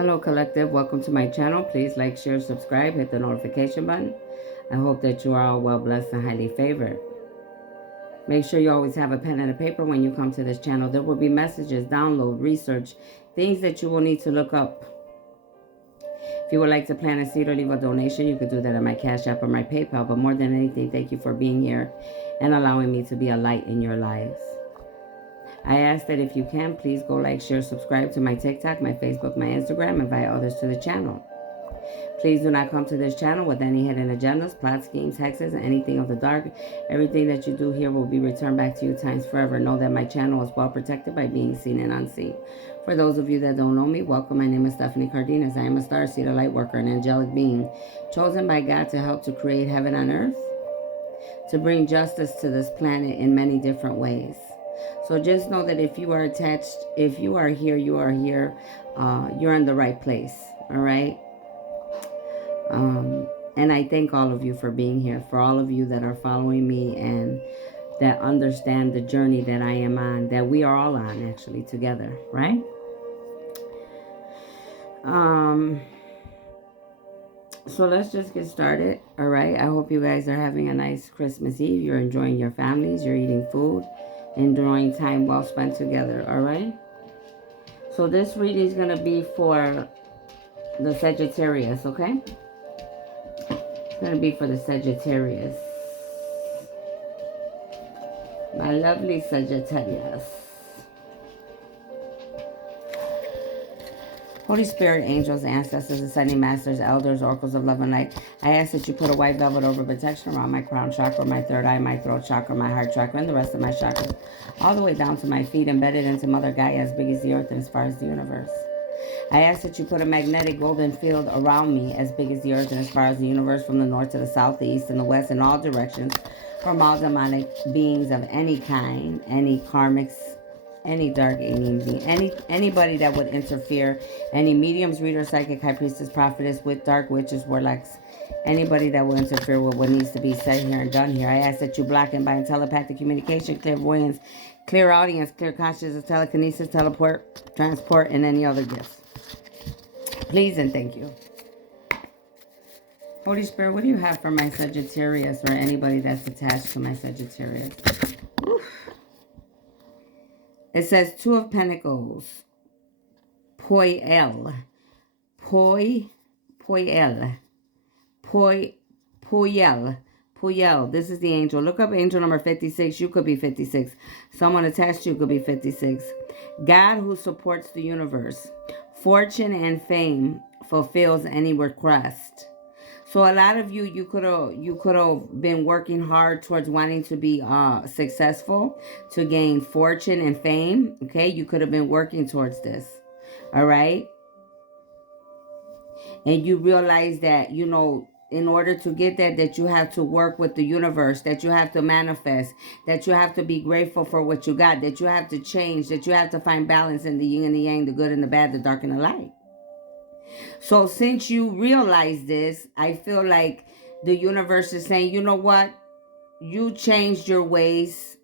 Hello collective, welcome to my channel. Please like, share, subscribe, hit the notification button. I hope that you are all well blessed and highly favored. Make sure you always have a pen and a paper when you come to this channel. There will be messages, download, research, things that you will need to look up. If you would like to plant a seed or leave a donation, you could do that at my Cash App or my PayPal. But more than anything, thank you for being here and allowing me to be a light in your lives. I ask that if you can, please go like, share, subscribe to my TikTok, my Facebook, my Instagram, invite others to the channel. Please do not come to this channel with any hidden agendas, plot schemes, hexes, and anything of the dark. Everything that you do here will be returned back to you times forever. Know that my channel is well protected by being seen and unseen. For those of you that don't know me, welcome. My name is Stephanie Cardenas. I am a starseed, a light worker, an angelic being, chosen by God to help to create heaven on earth, to bring justice to this planet in many different ways. So just know that if you are attached, if you are here, you're in the right place. All right. And I thank all of you for being here, for all of you that are following me and that understand the journey that I am on, that we are all on actually together, right? So let's just get started, all right? I hope you guys are having a nice Christmas Eve. You're enjoying your families, you're eating food, enjoying time well spent together, all right? So this reading is going to be for the Sagittarius, okay? It's going to be for the Sagittarius. My lovely Sagittarius. Holy Spirit, angels, ancestors, ascending masters, elders, oracles of love and light, I ask that you put a white velvet over protection around my crown chakra, my third eye, my throat chakra, my heart chakra, and the rest of my chakras, all the way down to my feet, embedded into Mother Gaia, as big as the earth and as far as the universe. I ask that you put a magnetic golden field around me, as big as the earth and as far as the universe, from the north to the south, the east, and the west, in all directions, from all demonic beings of any kind, any karmics, any dark alien being, anybody that would interfere, any mediums, reader, psychic, high priestess, prophetess, with dark witches, warlocks, anybody that will interfere with what needs to be said here and done here. I ask that you block and bind telepathic communication, clairvoyance, clear audience, clear consciousness, telekinesis, teleport, transport, and any other gifts. Please and thank you. Holy Spirit, what do you have for my Sagittarius or anybody that's attached to my Sagittarius? Oof. It says Two of Pentacles. Poyel. Poyel. Poyel. This is the angel. Look up angel number 56. You could be 56. Someone attached to you could be 56. God who supports the universe. Fortune and fame fulfills any request. So a lot of you could have been working hard towards wanting to be successful, to gain fortune and fame. Okay, you could have been working towards this. All right, and you realize that in order to get that you have to work with the universe, that you have to manifest, that you have to be grateful for what you got, that you have to change, that you have to find balance in the yin and the yang, the good and the bad, the dark and the light. So since you realize this, I feel like the universe is saying, you know what? You changed your ways.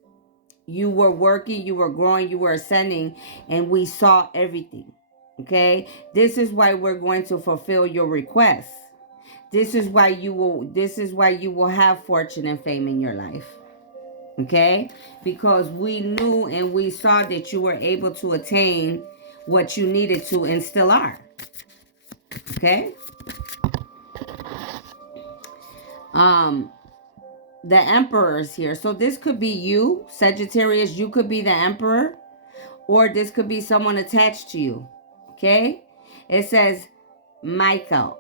You were working, you were growing, you were ascending, and we saw everything. Okay? This is why we're going to fulfill your request. This is why you will have fortune and fame in your life. Okay? Because we knew and we saw that you were able to attain what you needed to and still are. Okay? The Emperor is here. So this could be you, Sagittarius. You could be the Emperor. Or this could be someone attached to you. Okay? It says Michael.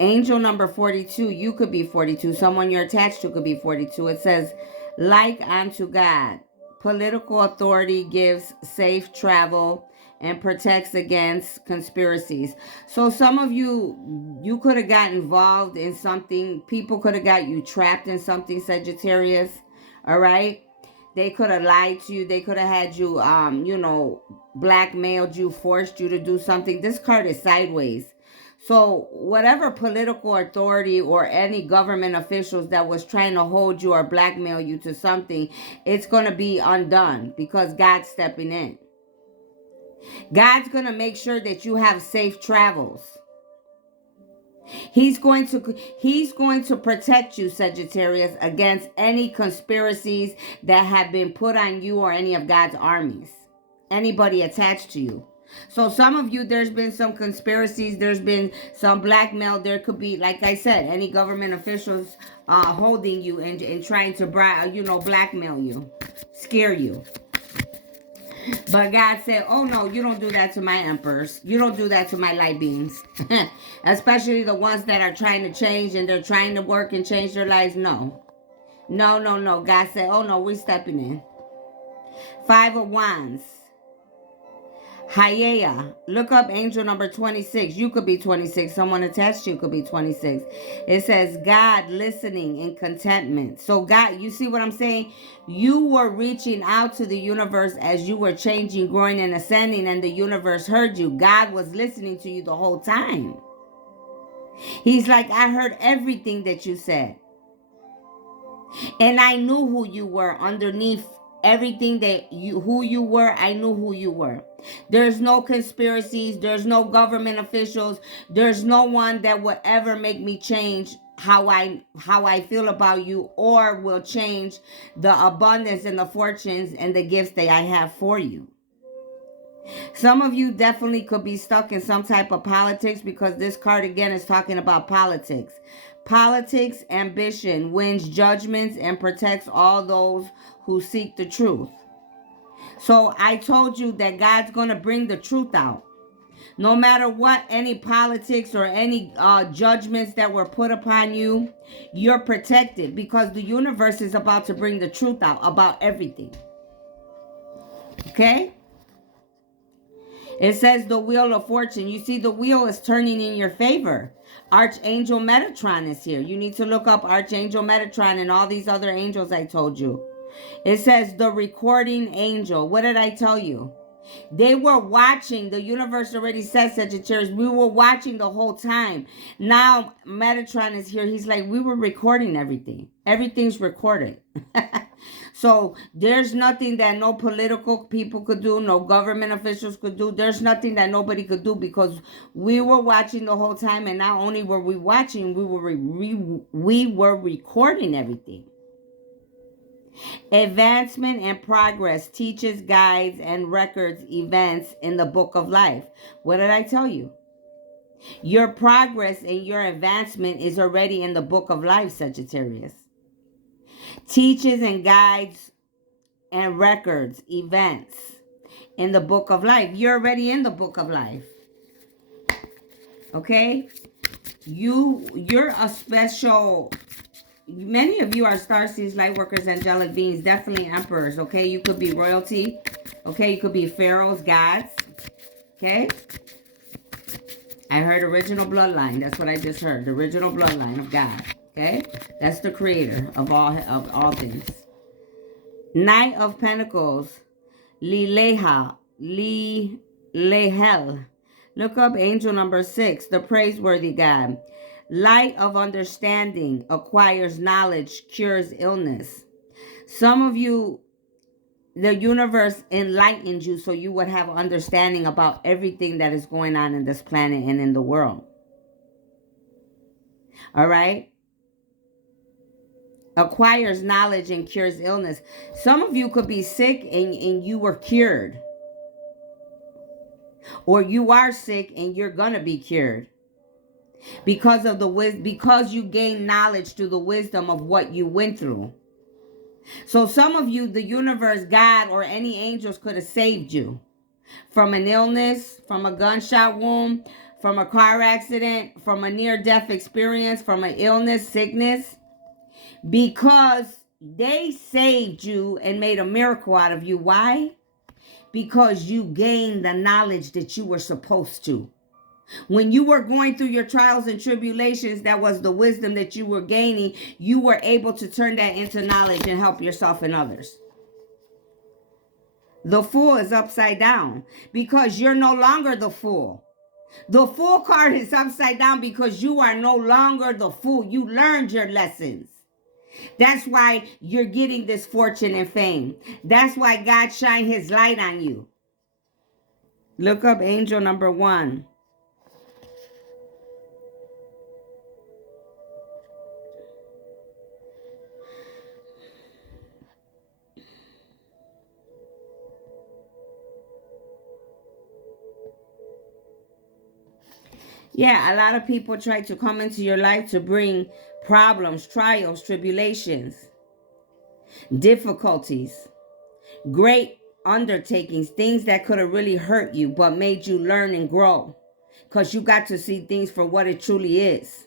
Angel number 42. You could be 42. Someone you're attached to could be 42. It says, like unto God. Political authority gives safe travel and protects against conspiracies. So some of you could have got involved in something. People could have got you trapped in something, Sagittarius. All right? They could have lied to you. They could have had you, blackmailed you, forced you to do something. This card is sideways. So whatever political authority or any government officials that was trying to hold you or blackmail you to something, it's going to be undone because God's stepping in. God's going to make sure that you have safe travels. He's going to protect you, Sagittarius, against any conspiracies that have been put on you or any of God's armies. Anybody attached to you. So some of you, there's been some conspiracies, there's been some blackmail, there could be, like I said, any government officials holding you and trying to blackmail you, scare you. But God said, oh no, you don't do that to my emperors. You don't do that to my light beings. Especially the ones that are trying to change and they're trying to work and change their lives. No. No, no, no. God said, oh no, we're stepping in. 5 of Wands. Hayea. Look up angel number 26. You could be 26. Someone attached to you could be 26. It says God listening in contentment. So God, you see what I'm saying? You were reaching out to the universe as you were changing, growing, and ascending, and the universe heard you. God was listening to you the whole time. He's like, I heard everything that you said. And I knew who you were underneath everything who you were. I knew who you were. There's no conspiracies. There's no government officials. There's no one that will ever make me change how I feel about you, or will change the abundance and the fortunes and the gifts that I have for you. Some of you definitely could be stuck in some type of politics, because this card again is talking about politics. Politics, ambition, wins judgments and protects all those who seek the truth. So I told you that God's going to bring the truth out. No matter what, any politics or any judgments that were put upon you, you're protected, because the universe is about to bring the truth out about everything. Okay? It says the wheel of fortune. You see, the wheel is turning in your favor. Archangel Metatron is here. You need to look up Archangel Metatron and all these other angels I told you. It says the recording angel. What did I tell you? They were watching. The universe already said, Sagittarius, we were watching the whole time. Now Metatron is here. He's like, we were recording everything. Everything's recorded. So there's nothing that no political people could do, no government officials could do. There's nothing that nobody could do, because we were watching the whole time. And not only were we watching, we were recording everything. Advancement and progress teaches, guides, and records events in the book of life. What did I tell you? Your progress and your advancement is already in the book of life, Sagittarius. Teaches and guides and records events in the book of life. You're already in the book of life. Okay? You're a special... Many of you are starseeds, light workers, angelic beings, definitely emperors, okay? You could be royalty, okay? You could be pharaohs, gods, okay? I heard original bloodline. That's what I just heard. The original bloodline of God, okay? That's the creator of all things. Knight of Pentacles, Lilehel. Look up angel number 6, the praiseworthy God. Light of understanding acquires knowledge, cures illness. Some of you, the universe enlightened you so you would have understanding about everything that is going on in this planet and in the world. All right? Acquires knowledge and cures illness. Some of you could be sick and you were cured. Or you are sick and you're going to be cured. Because you gain knowledge through the wisdom of what you went through. So some of you, the universe, God, or any angels could have saved you from an illness, from a gunshot wound, from a car accident, from a near-death experience, from an illness, sickness, because they saved you and made a miracle out of you. Why? Because you gained the knowledge that you were supposed to. When you were going through your trials and tribulations, that was the wisdom that you were gaining. You were able to turn that into knowledge and help yourself and others. The Fool is upside down because you're no longer the fool. The Fool card is upside down because you are no longer the fool. You learned your lessons. That's why you're getting this fortune and fame. That's why God shined his light on you. Look up angel number 1. Yeah, a lot of people try to come into your life to bring problems, trials, tribulations, difficulties, great undertakings, things that could have really hurt you but made you learn and grow because you got to see things for what it truly is.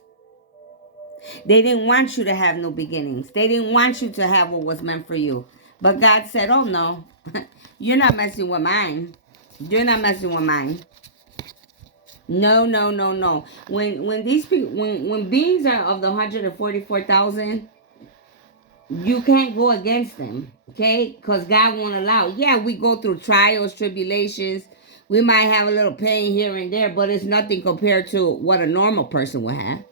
They didn't want you to have no beginnings. They didn't want you to have what was meant for you. But God said, oh no, you're not messing with mine. You're not messing with mine. No, no, no, no. When these people, when beings are of the 144,000, you can't go against them, okay? Because God won't allow. Yeah, we go through trials, tribulations. We might have a little pain here and there, but it's nothing compared to what a normal person would have.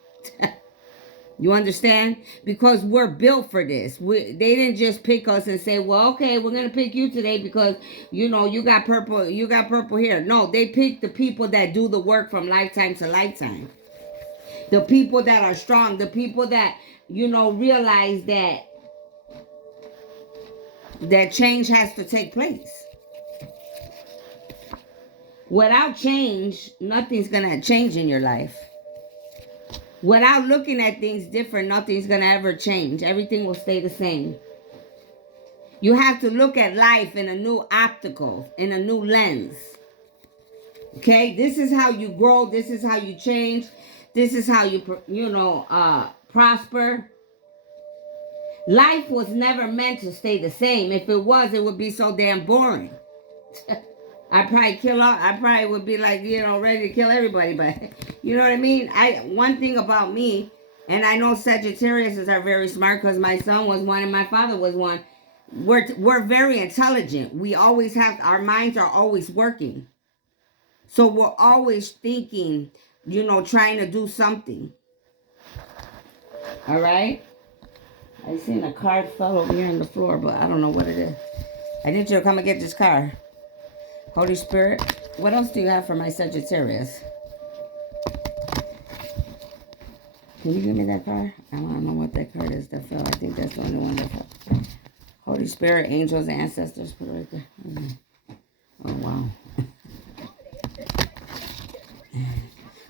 You understand? Because we're built for this. They didn't just pick us and say, well, okay, we're going to pick you today because, you know, you got purple hair. No, they pick the people that do the work from lifetime to lifetime. The people that are strong, the people that, you know, realize that change has to take place. Without change, nothing's going to change in your life. Without looking at things different, nothing's going to ever change. Everything will stay the same. You have to look at life in a new optical, in a new lens. Okay? This is how you grow. This is how you change. This is how you, prosper. Life was never meant to stay the same. If it was, it would be so damn boring. I probably would be like, ready to kill everybody. But you know what I mean? One thing about me, and I know Sagittarius are very smart because my son was one and my father was one. We're very intelligent. We always have, our minds are always working. So we're always thinking, trying to do something. All right? I seen a card fell over here on the floor, but I don't know what it is. I need you to come and get this card. Holy Spirit, what else do you have for my Sagittarius? Can you give me that card? I don't know what that card is that fell. I think that's the only one that fell. Holy Spirit, angels, ancestors, put it right there. Oh, wow.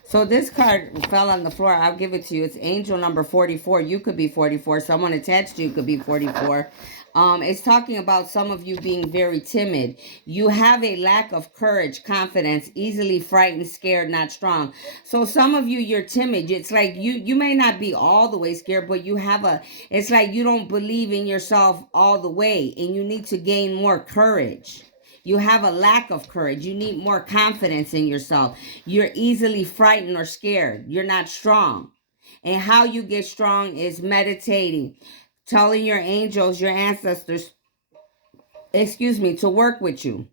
So this card fell on the floor. I'll give it to you. It's angel number 44. You could be 44. Someone attached to you could be 44. It's talking about some of you being very timid. You have a lack of courage, confidence, easily frightened, scared, not strong. So some of you, you're timid. It's like you may not be all the way scared, but it's like you don't believe in yourself all the way, and you need to gain more courage. You have a lack of courage. You need more confidence in yourself. You're easily frightened or scared. You're not strong. And how you get strong is meditating, telling your angels, your ancestors, to work with you,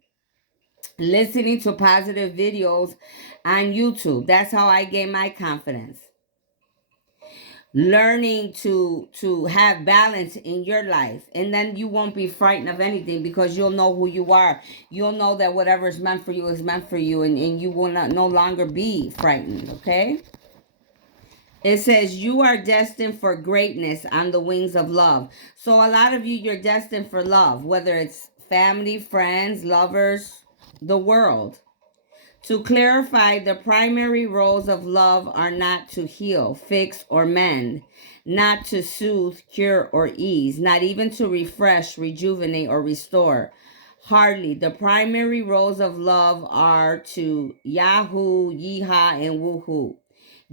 listening to positive videos on YouTube. That's how I gain my confidence. Learning to have balance in your life, and then you won't be frightened of anything because you'll know who you are. You'll know that whatever is meant for you is meant for you, and you will no longer be frightened. Okay, it says you are destined for greatness on the wings of love. So a lot of you, you're destined for love, whether it's family, friends, lovers, the world. To clarify, the primary roles of love are not to heal, fix, or mend, not to soothe, cure, or ease, not even to refresh, rejuvenate, or restore. Hardly. The primary roles of love are to yahoo, yeehaw, and woohoo.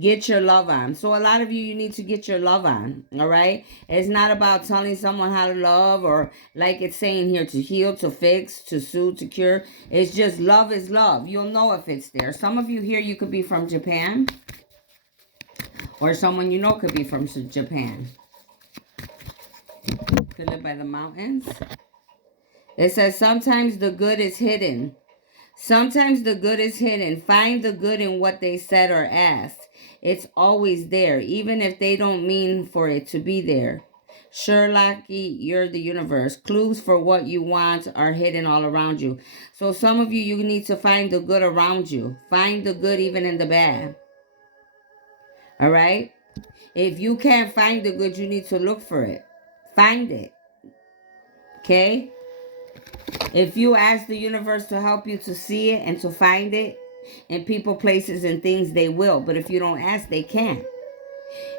Get your love on. So a lot of you need to get your love on. All right. It's not about telling someone how to love, or like it's saying here, to heal, to fix, to soothe, to cure. It's just love is love. You'll know if it's there. Some of you here, you could be from Japan, or someone you know could be from Japan. Could live by the mountains. It says sometimes the good is hidden. Sometimes the good is hidden. Find the good in what they said or asked. It's always there, even if they don't mean for it to be there. Sherlock, you're the universe. Clues for what you want are hidden all around you. So some of you, you need to find the good around you. Find the good even in the bad. All right? If you can't find the good, you need to look for it. Find it. Okay? If you ask the universe to help you to see it and to find it in people, places, and things, they will. But if you don't ask, they can't.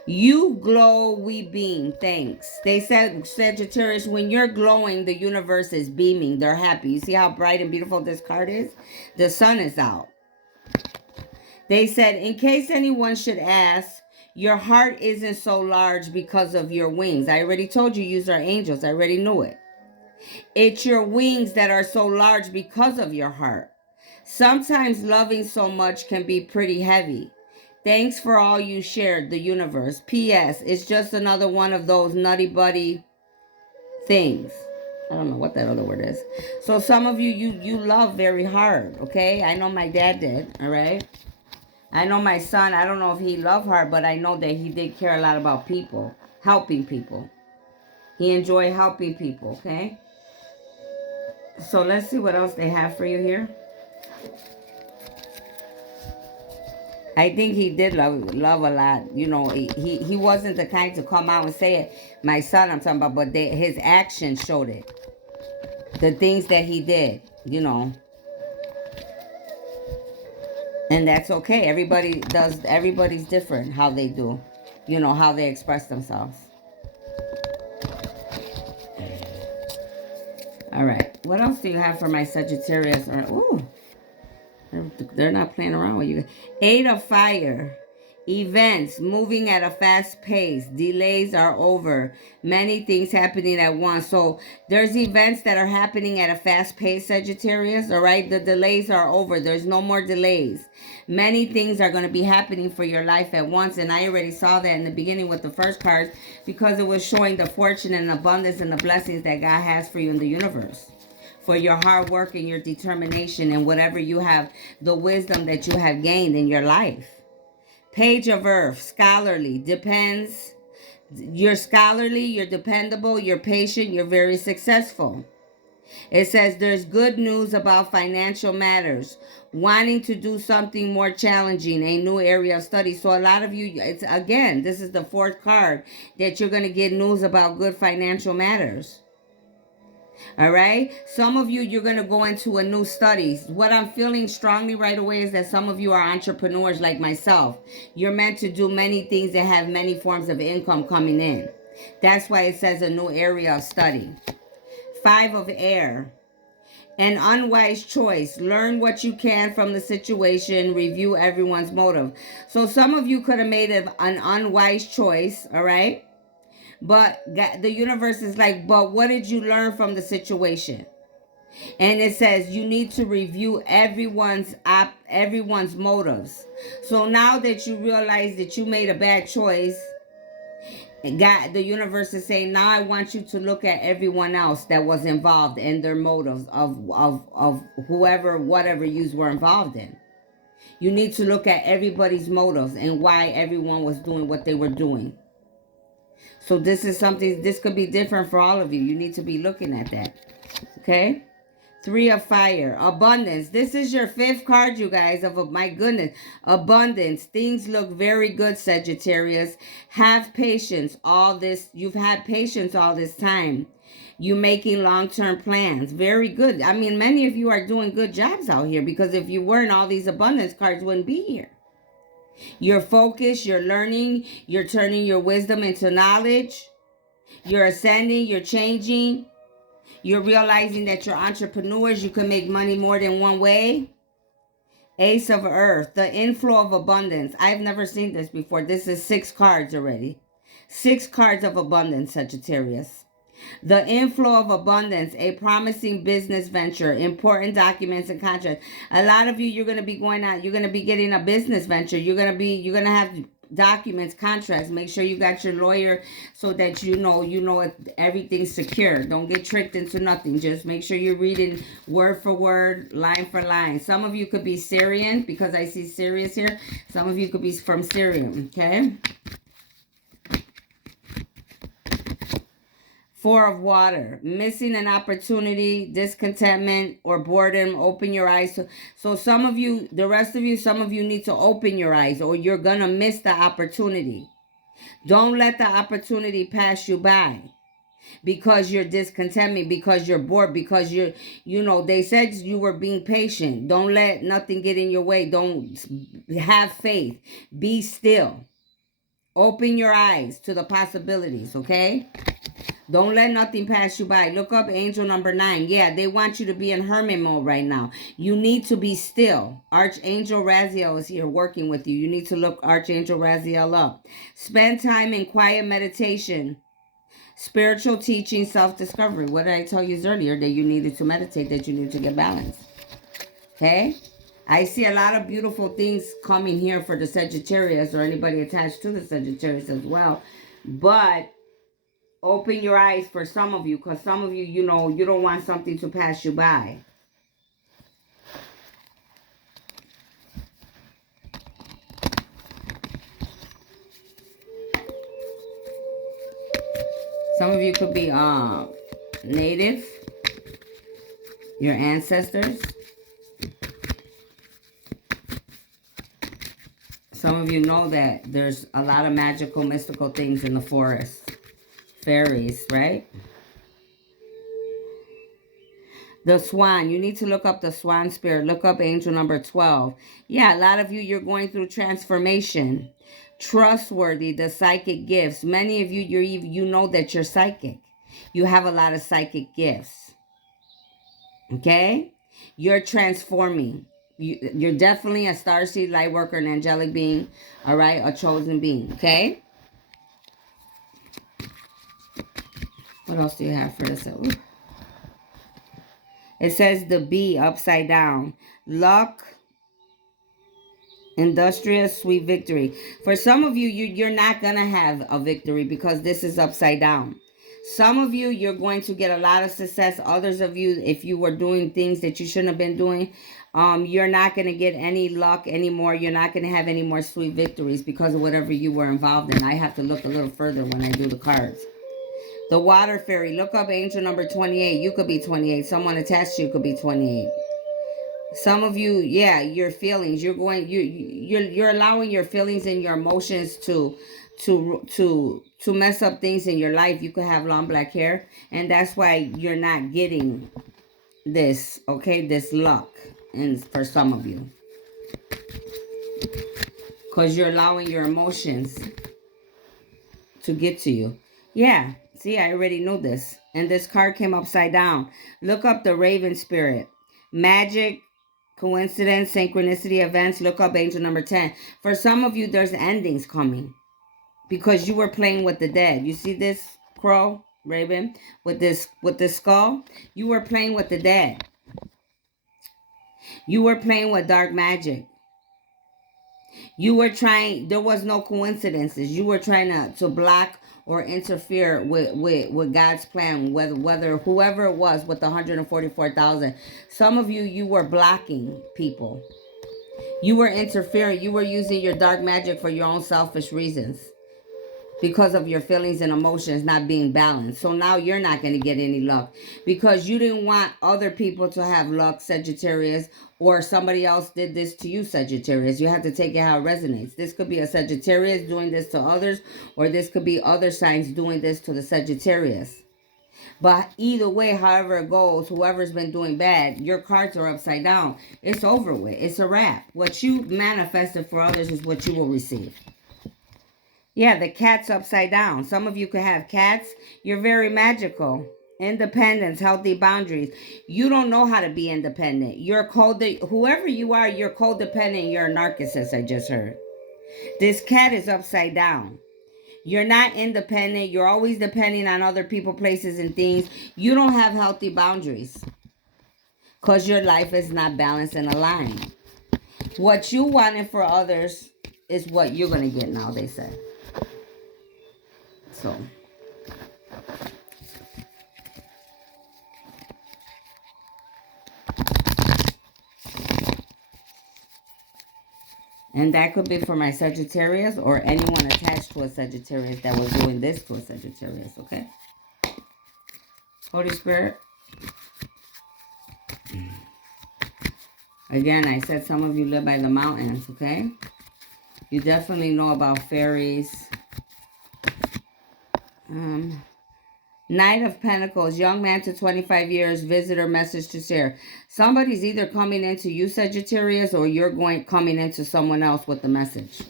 You glow, we beam. Thanks. They said, Sagittarius, when you're glowing, the universe is beaming. They're happy. You see how bright and beautiful this card is? The sun is out. They said, in case anyone should ask, your heart isn't so large because of your wings. I already told you, use our angels. I already knew it. It's your wings that are so large because of your heart. Sometimes loving so much can be pretty heavy. Thanks for all you shared, the universe. P.S. It's just another one of those nutty buddy things. I don't know what that other word is. So some of you love very hard, okay? I know my dad did, all right? I know my son, I don't know if he loved hard, but I know that he did care a lot about people, helping people. He enjoyed helping people, okay? So let's see what else they have for you here. I think he did love a lot. You know, he wasn't the kind to come out and say it. My son, I'm talking about, but his actions showed it. The things that he did, you know. And that's okay. Everybody's different how they do. You know, how they express themselves. All right. What else do you have for my Sagittarius? Ooh. They're not playing around with you. 8 of Fire. Events moving at a fast pace. Delays are over. Many things happening at once. So there's events that are happening at a fast pace, Sagittarius. All right. The delays are over. There's no more delays. Many things are going to be happening for your life at once. And I already saw that in the beginning with the first cards because it was showing the fortune and abundance and the blessings that God has for you in the universe. For your hard work and your determination and whatever you have, the wisdom that you have gained in your life. Page of Earth, scholarly, depends. You're scholarly, you're dependable, you're patient, you're very successful. It says there's good news about financial matters. Wanting to do something more challenging, a new area of study. So a lot of you, it's again, this is the 4th card that you're going to get news about good financial matters. All right. Some of you, you're going to go into a new studies. What I'm feeling strongly right away is that some of you are entrepreneurs like myself. You're meant to do many things that have many forms of income coming in. That's why it says a new area of study. 5 of Air. An unwise choice. Learn what you can from the situation. Review everyone's motive. So some of you could have made an unwise choice. All right. But the universe is like, but what did you learn from the situation? And it says you need to review everyone's motives. So now that you realize that you made a bad choice, the universe is saying, now I want you to look at everyone else that was involved and their motives of whoever, whatever you were involved in. You need to look at everybody's motives and why everyone was doing what they were doing. So this is something, this could be different for all of you. You need to be looking at that. Okay? 3 of Fire. Abundance. This is your 5th card, you guys. My goodness. Abundance. Things look very good, Sagittarius. Have patience. You've had patience all this time. You making long-term plans. Very good. I mean, many of you are doing good jobs out here because if you weren't, all these abundance cards wouldn't be here. You're focused, you're learning, you're turning your wisdom into knowledge, you're ascending, you're changing, you're realizing that you're entrepreneurs, you can make money more than one way. Ace of Earth, the inflow of abundance. I've never seen this before. This is 6 cards already. 6 cards of abundance, Sagittarius. The inflow of abundance, a promising business venture, important documents and contracts. A lot of you, you're going to be going out, you're going to be getting a business venture. You're going to have documents, contracts. Make sure you got your lawyer so that you know everything's secure. Don't get tricked into nothing. Just make sure you're reading word for word, line for line. Some of you could be Syrian because I see Sirius here. Some of you could be from Syria, okay? Four of water, missing an opportunity, discontentment, or boredom. Open your eyes. So some of you, the rest of you, some of you need to open your eyes or you're going to miss the opportunity. Don't let the opportunity pass you by because you're discontented, because you're bored, because they said you were being patient. Don't let nothing get in your way. Don't have faith. Be still. Open your eyes to the possibilities, okay? Don't let nothing pass you by. Look up angel number 9. Yeah, they want you to be in hermit mode right now. You need to be still. Archangel Raziel is here working with you. You need to look Archangel Raziel up. Spend time in quiet meditation, spiritual teaching, self-discovery. What did I tell you earlier? That you needed to meditate, that you need to get balanced. Okay? I see a lot of beautiful things coming here for the Sagittarius or anybody attached to the Sagittarius as well. But open your eyes for some of you, because some of you, you don't want something to pass you by. Some of you could be native, your ancestors. Some of you know that there's a lot of magical, mystical things in the forest. Fairies, right? The swan. You need to look up the swan spirit. Look up angel number 12. Yeah, a lot of you, you're going through transformation. Trustworthy, the psychic gifts. Many of you, you know that you're psychic. You have a lot of psychic gifts. Okay? You're transforming. You're definitely a starseed, light worker, an angelic being. All right? A chosen being. Okay? What else do you have for us? Ooh. It says the bee upside down. Luck, industrious, sweet victory. For some of you, you're not going to have a victory because this is upside down. Some of you, you're going to get a lot of success. Others of you, if you were doing things that you shouldn't have been doing, you're not going to get any luck anymore. You're not going to have any more sweet victories because of whatever you were involved in. I have to look a little further when I do the cards. The water fairy. Look up angel number 28. You could be 28. Someone attached to you could be 28. Some of you, yeah, your feelings. You're allowing your feelings and your emotions to mess up things in your life. You could have long black hair, and that's why you're not getting this, okay, this luck. And for some of you, because you're allowing your emotions to get to you. Yeah, see, I already know this. And this card came upside down. Look up the raven spirit. Magic, coincidence, synchronicity, events. Look up angel number 10. For some of you, there's endings coming because you were playing with the dead. You see this crow, raven, with this skull? You were playing with the dead. You were playing with dark magic. You were trying, there was no coincidences. You were trying to block or interfere with God's plan, whether whoever it was with the 144,000. Some of you, you were blocking people. You were interfering. You were using your dark magic for your own selfish reasons because of your feelings and emotions not being balanced. So now you're not going to get any luck because you didn't want other people to have luck, Sagittarius, or somebody else did this to you, Sagittarius. You have to take it how it resonates. This could be a Sagittarius doing this to others, or this could be other signs doing this to the Sagittarius. But either way, however it goes, whoever's been doing bad, your cards are upside down. It's over with. It's a wrap. What you manifested for others is what you will receive. Yeah, the cat's upside down. Some of you could have cats. You're very magical. Independence, healthy boundaries. You don't know how to be independent. You're whoever you are, you're codependent. You're a narcissist, I just heard. This cat is upside down. You're not independent. You're always depending on other people, places, and things. You don't have healthy boundaries because your life is not balanced and aligned. What you wanted for others is what you're going to get now, they said. So, and that could be for my Sagittarius or anyone attached to a Sagittarius that was doing this to a Sagittarius, okay? Holy Spirit. Again, I said some of you live by the mountains, okay? You definitely know about fairies. Knight of Pentacles, young man to 25 years, visitor message to share. Somebody's either coming into you, Sagittarius, or you're coming into someone else with the message.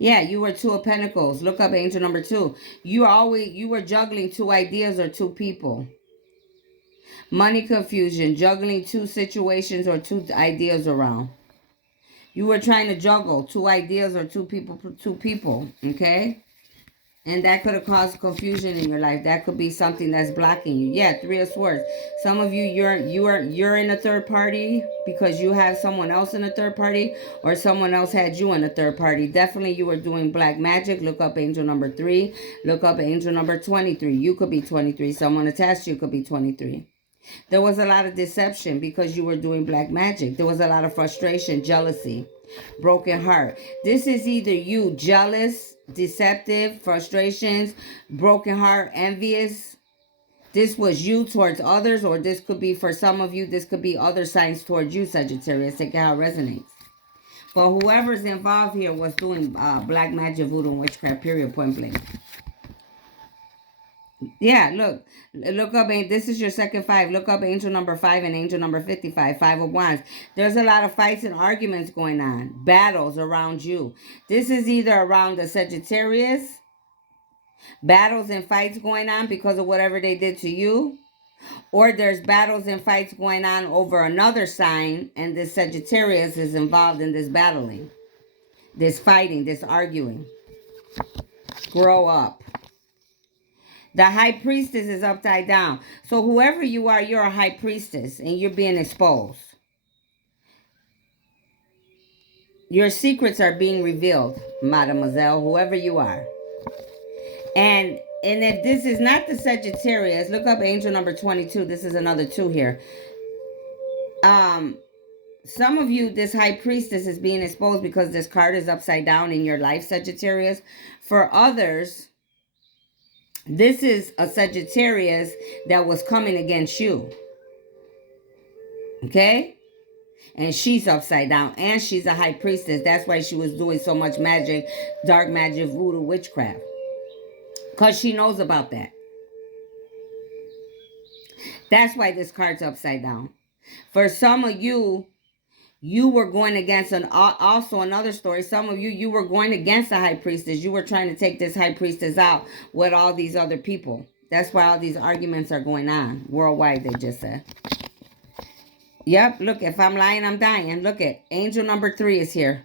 Yeah, you were Two of Pentacles. Look up angel number 2. You were juggling two ideas or two people. Money confusion, juggling two situations or two ideas around. You were trying to juggle two ideas or two people, okay? And that could have caused confusion in your life. That could be something that's blocking you. Yeah, Three of Swords. Some of you, you're in a third party because you have someone else in a third party, or someone else had you in a third party. Definitely you were doing black magic. Look up angel number 3. Look up angel number 23. You could be 23. Someone attached to you could be 23. There was a lot of deception because you were doing black magic. There was a lot of frustration, jealousy, broken heart. This is either you jealous, deceptive, frustrations, broken heart, envious. This was you towards others, or this could be for some of you, this could be other signs towards you, Sagittarius. Take how it resonates. But whoever's involved here was doing black magic, voodoo, and witchcraft, period, point blank. Yeah, look up, this is your second 5. Look up angel number 5 and angel number 55, 5 of Wands. There's a lot of fights and arguments going on, battles around you. This is either around the Sagittarius, battles and fights going on because of whatever they did to you, or there's battles and fights going on over another sign, and this Sagittarius is involved in this battling, this fighting, this arguing. Grow up. The high priestess is upside down. So whoever you are, you're a high priestess and you're being exposed. Your secrets are being revealed, mademoiselle, whoever you are. And if this is not the Sagittarius, look up angel number 22. This is another 2 here. Some of you, this high priestess is being exposed because this card is upside down in your life, Sagittarius. For others, this is a Sagittarius that was coming against you. Okay? And she's upside down. And she's a high priestess. That's why she was doing so much magic, dark magic, voodoo, witchcraft. Because she knows about that. That's why this card's upside down. For some of you, you were going against also another story. Some of you were going against the high priestess. You were trying to take this high priestess out with all these other people. That's why all these arguments are going on worldwide, they just said. Yep, look, if I'm lying, I'm dying. Look at angel number 3 is here.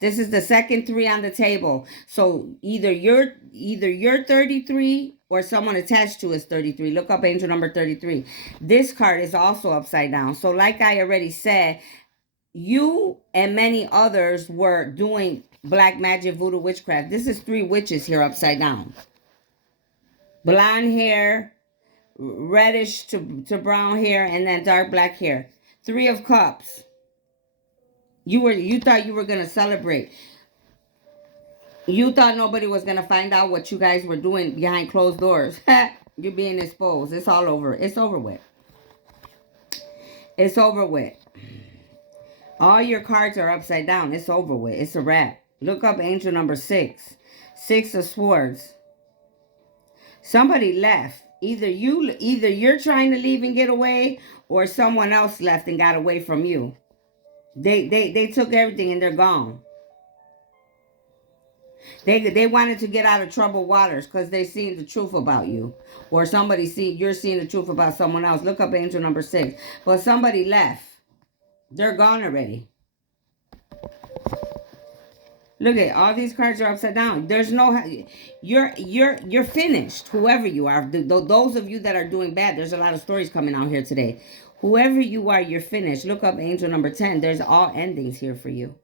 This is the second 3 on the table. So either you're 33 or someone attached to is 33. Look up angel number 33. This card is also upside down. So like I already said, you and many others were doing black magic, voodoo, witchcraft. This is 3 witches here upside down. Blonde hair, reddish to brown hair, and then dark black hair. 3 of Cups. You thought you were going to celebrate. You thought nobody was going to find out what you guys were doing behind closed doors. You're being exposed. It's all over. It's over with. It's over with. All your cards are upside down. It's over with. It's a wrap. Look up angel number 6. 6 of Swords. Somebody left. Either you're trying to leave and get away, or someone else left and got away from you. They took everything and they're gone. They wanted to get out of troubled waters because they seen the truth about you, or you're seeing the truth about someone else. Look up angel number 6. But somebody left. They're gone already. Look at all these cards are upside down. There's no, you're finished. Whoever you are, those of you that are doing bad, there's a lot of stories coming out here today. Whoever you are, you're finished. Look up angel number 10. There's all endings here for you.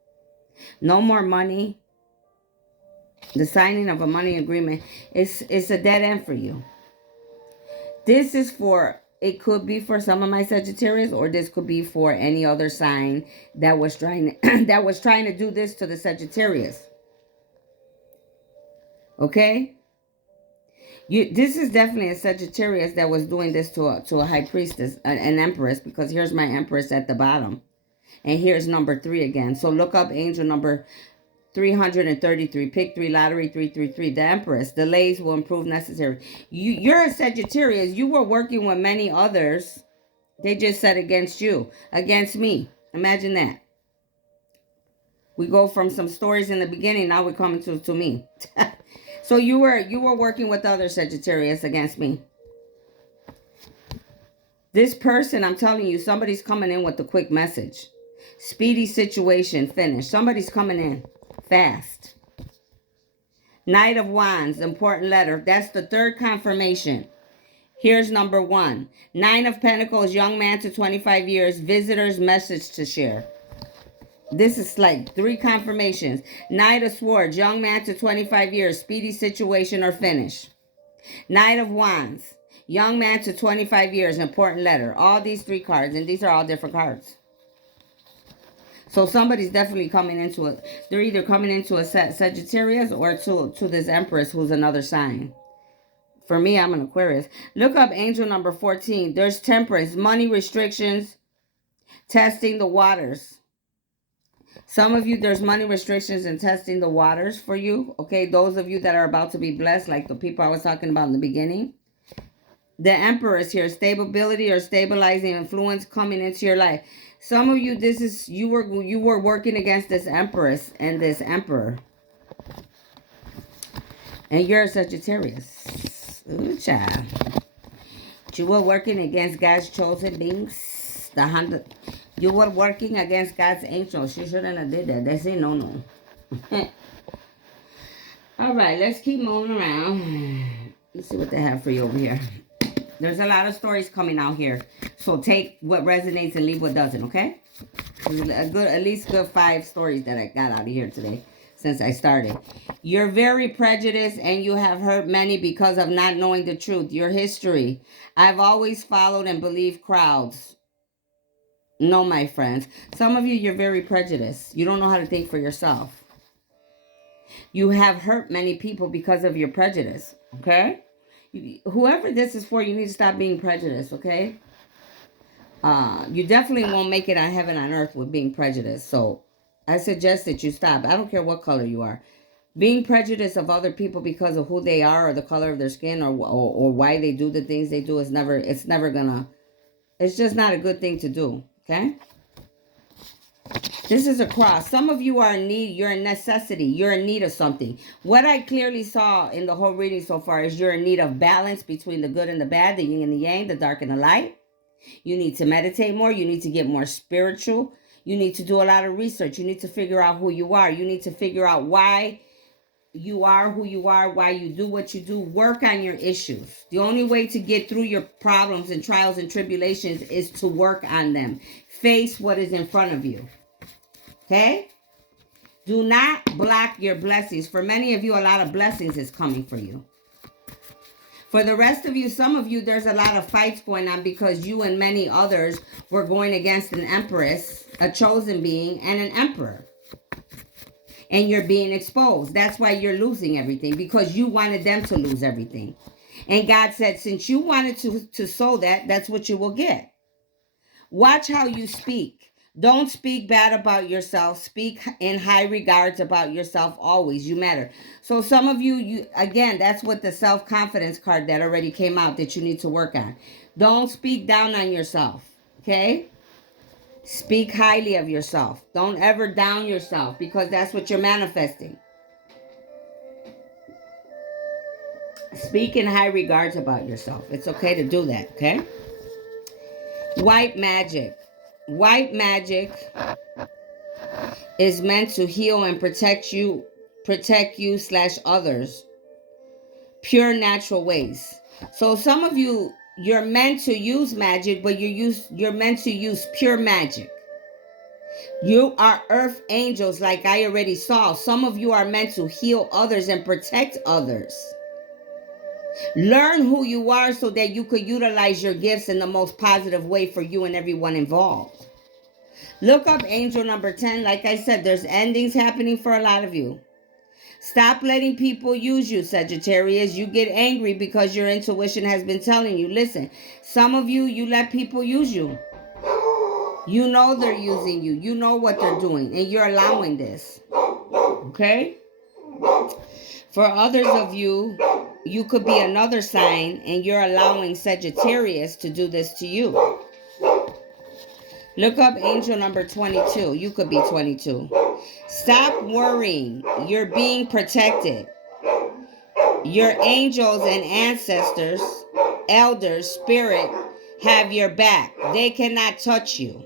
No more money. The signing of a money agreement. It's a dead end for you. This is for, it could be for some of my Sagittarius, or this could be for any other sign that was trying to do this to the Sagittarius. Okay? This is definitely a Sagittarius that was doing this to a high priestess, an empress, because here's my empress at the bottom. And here's number 3 again. So look up angel number 333. Pick 3, lottery 333. The empress. Delays will improve necessary. You're a Sagittarius. You were working with many others. They just said against you, against me. Imagine that. We go from some stories in the beginning. Now we're coming to me. So you were working with other Sagittarius against me. This person, I'm telling you, somebody's coming in with a quick message. Speedy situation, finish. Somebody's coming in fast. Knight of Wands, important letter. That's the 3rd confirmation. Here's number 1. 9 of Pentacles, young man to 25 years, visitor's message to share. This is like 3 confirmations. Knight of Swords, young man to 25 years, speedy situation or finish. Knight of Wands, young man to 25 years, important letter. All these 3 cards, and these are all different cards. So somebody's definitely coming into it. They're either coming into a Sagittarius or to this Empress, who's another sign. For me, I'm an Aquarius. Look up angel number 14. There's temperance, money restrictions, testing the waters. Some of you, there's money restrictions and testing the waters for you. Okay, those of you that are about to be blessed, like the people I was talking about in the beginning. The Emperor is here. Stability or stabilizing influence coming into your life. Some of you, this is you were working against this Empress and this Emperor. And you're a Sagittarius. Ooh, child. You were working against God's chosen beings. You were working against God's angels. You shouldn't have did that. They say no. All right, let's keep moving around. Let's see what they have for you over here. There's a lot of stories coming out here. So take what resonates and leave what doesn't, okay? At least good 5 stories that I got out of here today since I started. You're very prejudiced and you have hurt many because of not knowing the truth. Your history. I've always followed and believed crowds. No, my friends. Some of you, you're very prejudiced. You don't know how to think for yourself. You have hurt many people because of your prejudice, okay? Whoever this is for, you need to stop being prejudiced, okay? You definitely won't make it on heaven on earth with being prejudiced. So I suggest that you stop. I don't care what color you are. Being prejudiced of other people because of who they are or the color of their skin or why they do the things they do is it's just not a good thing to do, okay? This is a cross. Some of you are in need. You're in necessity. You're in need of something. What I clearly saw in the whole reading so far is you're in need of balance between the good and the bad, the yin and the yang, the dark and the light. You need to meditate more. You need to get more spiritual. You need to do a lot of research. You need to figure out who you are. You need to figure out why you are who you are, why you do what you do. Work on your issues. The only way to get through your problems and trials and tribulations is to work on them. Face what is in front of you. Okay? Do not block your blessings. For many of you, a lot of blessings is coming for you. For the rest of you, some of you, there's a lot of fights going on because you and many others were going against an empress, a chosen being, and an emperor. And you're being exposed. That's why you're losing everything, because you wanted them to lose everything. And God said, since you wanted to sow that, that's what you will get. Watch how you speak. Don't speak bad about yourself. Speak in high regards about yourself always. You matter. So some of you, again, that's what the self-confidence card that already came out that you need to work on. Don't speak down on yourself, okay? Speak highly of yourself. Don't ever down yourself, because that's what you're manifesting. Speak in high regards about yourself. It's okay to do that, okay? White magic. White magic is meant to heal and protect you / others. Pure natural ways. So some of you, you're meant to use magic, but you're meant to use pure magic. You are earth angels, like I already saw. Some of you are meant to heal others and protect others. Learn who you are so that you could utilize your gifts in the most positive way for you and everyone involved. Look up angel number 10. Like I said, there's endings happening for a lot of you. Stop letting people use you, Sagittarius. You get angry because your intuition has been telling you. Listen, some of you, you let people use you. You know they're using you. You know what they're doing, and you're allowing this. Okay? For others of you, you could be another sign, and you're allowing Sagittarius to do this to you. Look up angel number 22. You could be 22. Stop worrying. You're being protected. Your angels and ancestors, elders, spirit have your back. They cannot touch you.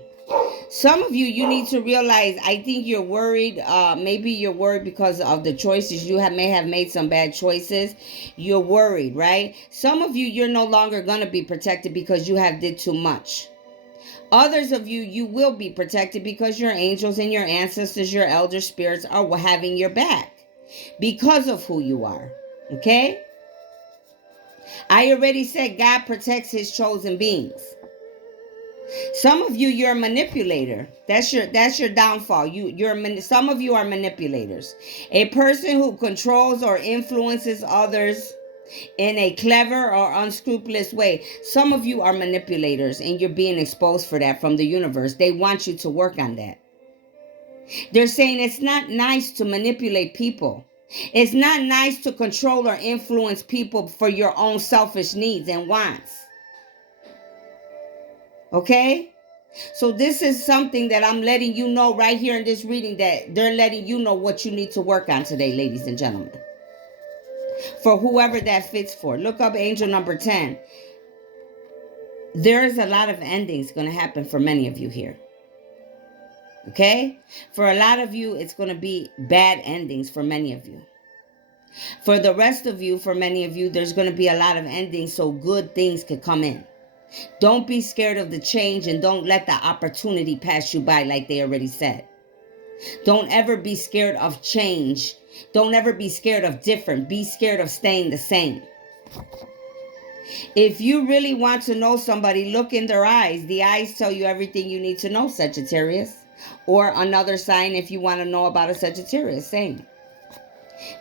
Some of you, you need to realize, I think you're worried. Maybe you're worried because of the choices you may have made some bad choices. You're worried, right? Some of you, you're no longer going to be protected because you have did too much. Others of you, you will be protected because your angels and your ancestors, your elder spirits are having your back because of who you are. Okay? I already said God protects his chosen beings. Some of you, you're a manipulator. That's your downfall. Some of you are manipulators. A person who controls or influences others in a clever or unscrupulous way. Some of you are manipulators, and you're being exposed for that from the universe. They want you to work on that. They're saying it's not nice to manipulate people. It's not nice to control or influence people for your own selfish needs and wants. Okay? So this is something that I'm letting you know right here in this reading, that they're letting you know what you need to work on today, ladies and gentlemen. For whoever that fits for. Look up angel number 10. There is a lot of endings going to happen for many of you here. Okay? For a lot of you, it's going to be bad endings for many of you. For the rest of you, for many of you, there's going to be a lot of endings so good things could come in. Don't be scared of the change, and don't let the opportunity pass you by, like they already said. Don't ever be scared of change. Don't ever be scared of different. Be scared of staying the same. If you really want to know somebody, look in their eyes. The eyes tell you everything you need to know, Sagittarius. Or another sign if you want to know about a Sagittarius, same.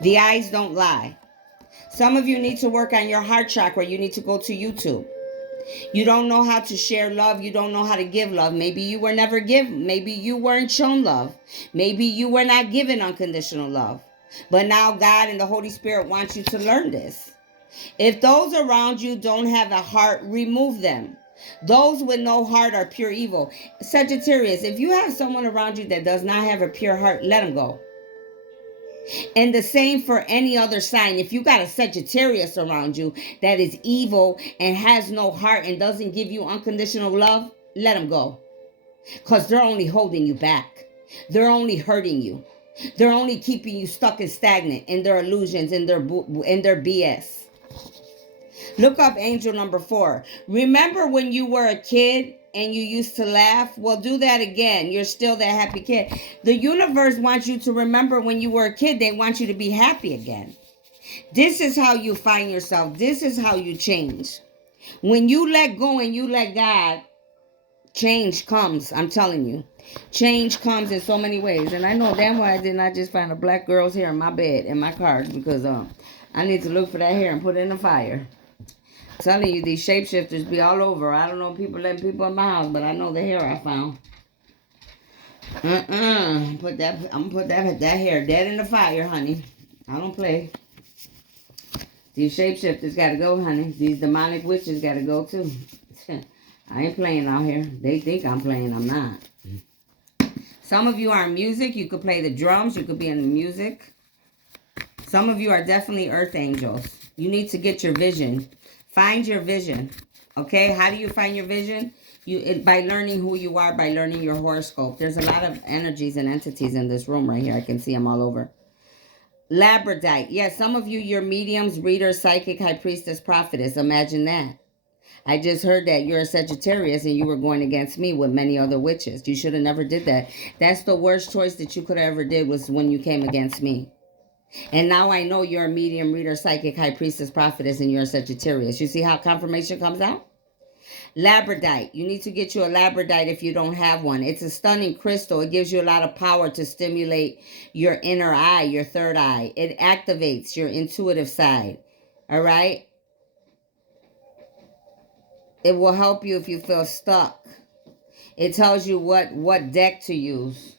The eyes don't lie. Some of you need to work on your heart chakra. You need to go to YouTube. You don't know how to share love. You don't know how to give love. Maybe you were never given. Maybe you weren't shown love. Maybe you were not given unconditional love. But now God and the Holy Spirit want you to learn this. If those around you don't have a heart, remove them. Those with no heart are pure evil. Sagittarius, if you have someone around you that does not have a pure heart, let them go. And the same for any other sign. If you got a Sagittarius around you that is evil and has no heart and doesn't give you unconditional love, let them go. Because they're only holding you back. They're only hurting you. They're only keeping you stuck and stagnant in their illusions, in their BS. Look up angel number 4. Remember when you were a kid and you used to laugh? Well, do that again. You're still that happy kid. The universe wants you to remember when you were a kid. They want you to be happy again. This is how you find yourself. This is how you change. When you let go and you let God, change comes. I'm telling you. Change comes in so many ways. And I know damn well I did not just find a black girl's hair in my bed, in my cards, because I need to look for that hair and put it in the fire. I'm telling you, these shapeshifters be all over. I don't know if people letting people in my house, but I know the hair I found. I'm gonna put that hair dead in the fire, honey. I don't play. These shapeshifters gotta go, honey. These demonic witches gotta go too. I ain't playing out here. They think I'm playing. I'm not. Some of you are in music. You could play the drums. You could be in the music. Some of you are definitely earth angels. You need to get your vision. Find your vision. Okay? How do you find your vision? By learning who you are, by learning your horoscope. There's a lot of energies and entities in this room right here. I can see them all over. Labradorite. Yes, some of you, you're mediums, readers, psychic, high priestess, prophetess. Imagine that. I just heard that you're a Sagittarius and you were going against me with many other witches. You should have never did that. That's the worst choice that you could have ever did, was when you came against me. And now I know you're a medium, reader, psychic, high priestess, prophetess, and you're a Sagittarius. You see how confirmation comes out? Labradorite. You need to get you a labradorite if you don't have one. It's a stunning crystal. It gives you a lot of power to stimulate your inner eye, your third eye. It activates your intuitive side. All right? It will help you if you feel stuck. It tells you what deck to use.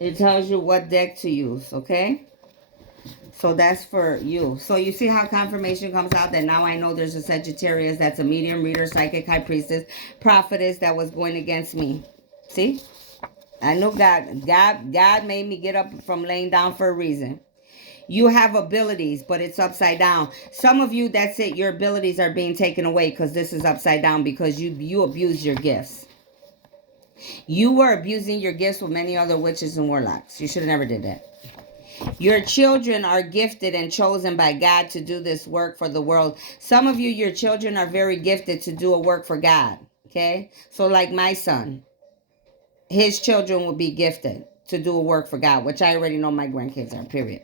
It tells you what deck to use, okay? So that's for you. So you see how confirmation comes out that now I know there's a Sagittarius that's a medium, reader, psychic, high priestess, prophetess that was going against me. See? I know God made me get up from laying down for a reason. You have abilities, but it's upside down. Some of you, that's it. Your abilities are being taken away because this is upside down because you abuse your gifts. You were abusing your gifts with many other witches and warlocks. You should have never did that. Your children are gifted and chosen by God to do this work for the world. Some of you, your children are very gifted to do a work for God. Okay? So like my son, his children will be gifted to do a work for God, which I already know my grandkids are, period.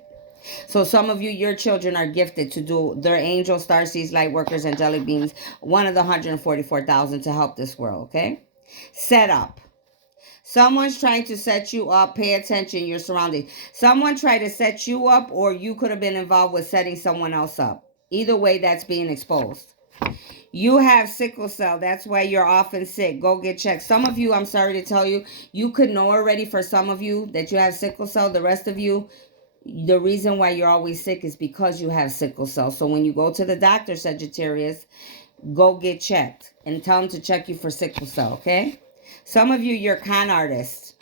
So some of you, your children are gifted to do their angel, starseeds, light workers, angelic beings, one of the 144,000 to help this world, okay? Set up. Someone's trying to set you up. Pay attention, your surroundings. Someone tried to set you up, or you could have been involved with setting someone else up. Either way, that's being exposed. You have sickle cell. That's why you're often sick. Go get checked. Some of you, I'm sorry to tell you, you could know already for some of you that you have sickle cell. The rest of you, the reason why you're always sick is because you have sickle cell. So when you go to the doctor, Sagittarius, go get checked and tell them to check you for sickle cell, okay? Some of you, you're con artists.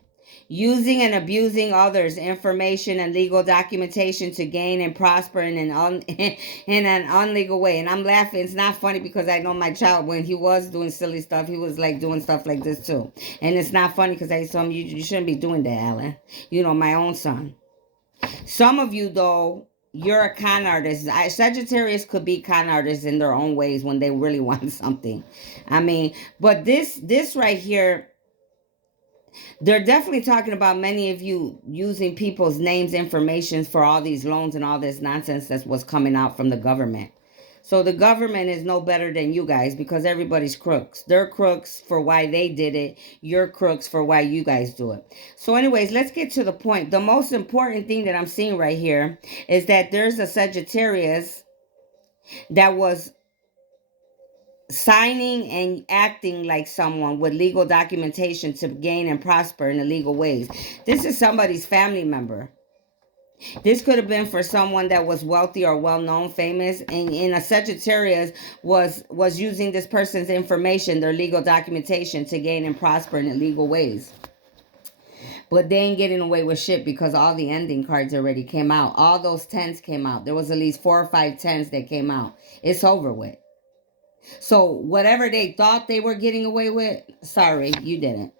Using and abusing others' information and legal documentation to gain and prosper in an unlegal way. And I'm laughing. It's not funny because I know my child, when he was doing silly stuff, he was like doing stuff like this too. And it's not funny because I told him, you shouldn't be doing that, Alan. You know, my own son. Some of you, though, you're a con artist. Sagittarius could be con artists in their own ways when they really want something. I mean, but this right here, they're definitely talking about many of you using people's names, information for all these loans and all this nonsense that's what's coming out from the government. So the government is no better than you guys because everybody's crooks. They're crooks for why they did it. You're crooks for why you guys do it. So anyways, let's get to the point. The most important thing that I'm seeing right here is that there's a Sagittarius that was signing and acting like someone with legal documentation to gain and prosper in illegal ways. This is somebody's family member. This could have been for someone that was wealthy or well-known, famous, and in a Sagittarius was using this person's information, their legal documentation, to gain and prosper in illegal ways. But they ain't getting away with shit because all the ending cards already came out. All those 10s came out. There was at least 4 or 5 10s that came out. It's over with. So whatever they thought they were getting away with, sorry, you didn't.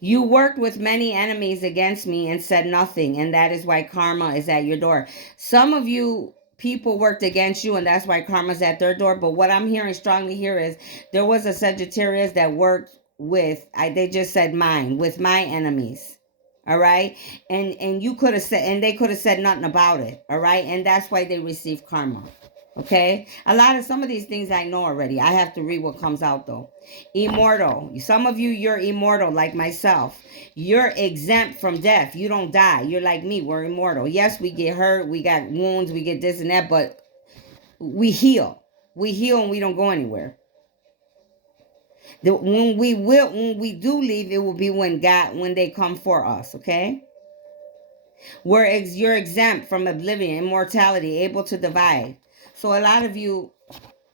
You worked with many enemies against me and said nothing, and that is why karma is at your door. Some of you people worked against you, and that's why karma's at their door. But what I'm hearing strongly here is there was a Sagittarius that worked with, they just said mine, with my enemies. All right. And you could have said, and they could have said nothing about it. All right. And that's why they received karma. Okay. Some of these things I know already. I have to read what comes out though. Immortal. Some of you, you're immortal like myself. You're exempt from death. You don't die. You're like me. We're immortal. Yes, we get hurt. We got wounds. We get this and that, but we heal. We heal and we don't go anywhere. When we do leave, it will be when they come for us, okay? You're exempt from oblivion, immortality, able to divide. So a lot of you,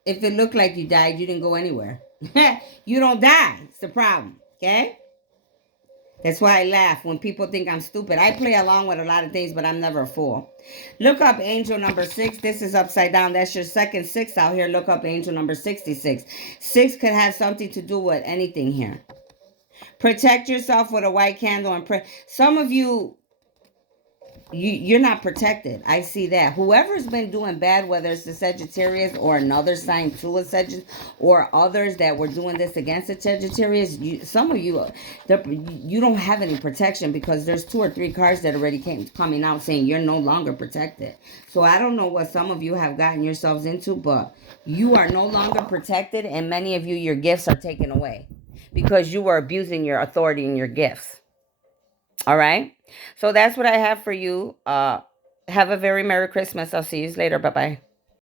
if it looked like you died, you didn't go anywhere. You don't die. It's the problem, okay? That's why I laugh when people think I'm stupid. I play along with a lot of things, but I'm never a fool. Look up angel number 6. This is upside down. That's your second 6 out here. Look up angel number 66. 6 could have something to do with anything here. Protect yourself with a white candle and pray. Some of you, you're not protected. I see that. Whoever's been doing bad, whether it's the Sagittarius or another sign to a Sagittarius, or others that were doing this against the Sagittarius, some of you, you don't have any protection, because there's 2 or 3 cards that already came coming out saying you're no longer protected. So I don't know what some of you have gotten yourselves into, but you are no longer protected, and many of you, your gifts are taken away because you were abusing your authority and your gifts. All right. So that's what I have for you. Have a very Merry Christmas. I'll see you later. Bye bye.